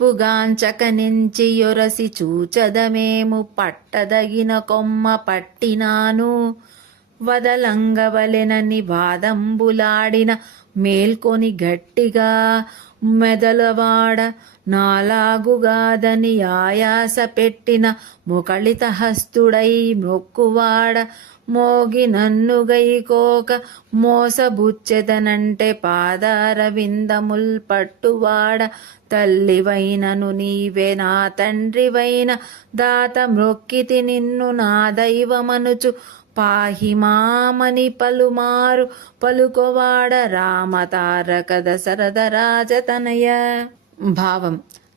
ఓర్పుగాంచక నెంచి యొరసి చూచదమేము పట్టదగిన కొమ్మ పట్టినాను వదలంగవలెనని వాదంబులాడిన మేల్కొని గట్టిగా మెదలవాడ నాలాగుగాదని ఆయాస పెట్టిన ముకళిత హస్తుడై మొక్కువాడ మోగి నన్ను గైకోక మోసబుచ్చెదనంటే పాదార విందముల్ పట్టువాడ తల్లివైనను నీవే నా తండ్రివైన దాత మ్రొక్కితి నిన్ను నా దైవమనుచు పాహి మామని పలుమారు పలుకొవాడ రామతారక దశరథ రాజతనయ. భావం: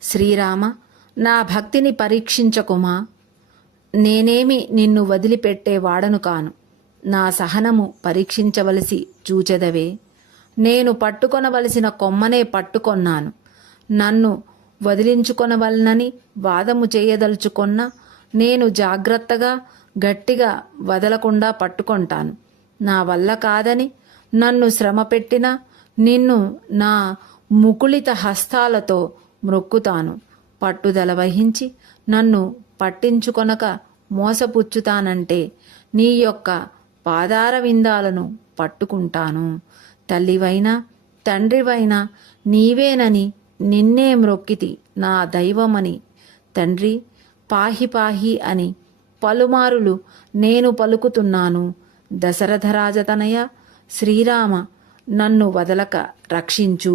శ్రీరామ, నా భక్తిని పరీక్షించకుమా. నేనేమి నిన్ను వదిలిపెట్టేవాడను కాను. నా సహనము పరీక్షించవలసి చూచెదవే. నేను పట్టుకొనవలసిన కొమ్మనే పట్టుకొన్నాను. నన్ను వదిలించుకొనవలనని వాదము చేయదలుచుకొన్న నేను జాగ్రత్తగా గట్టిగా వదలకుండా పట్టుకొంటాను. నా వల్ల కాదని నన్ను శ్రమ పెట్టినా నిన్ను నా ముకుళిత హస్తాలతో మ్రొక్కుతాను. పట్టుదల వహించి నన్ను పట్టించుకొనక మోసపుచ్చుతానంటే నీ యొక్క పాదార విందాలను పట్టుకుంటాను. తల్లివైనా తండ్రివైనా నీవేనని నిన్నే మ్రొక్కితి నా దైవమని. తండ్రి, పాహి పాహి అని పలుమారులు నేను పలుకుతున్నాను. దశరథరాజతనయ శ్రీరామ, నన్ను వదలక రక్షించు.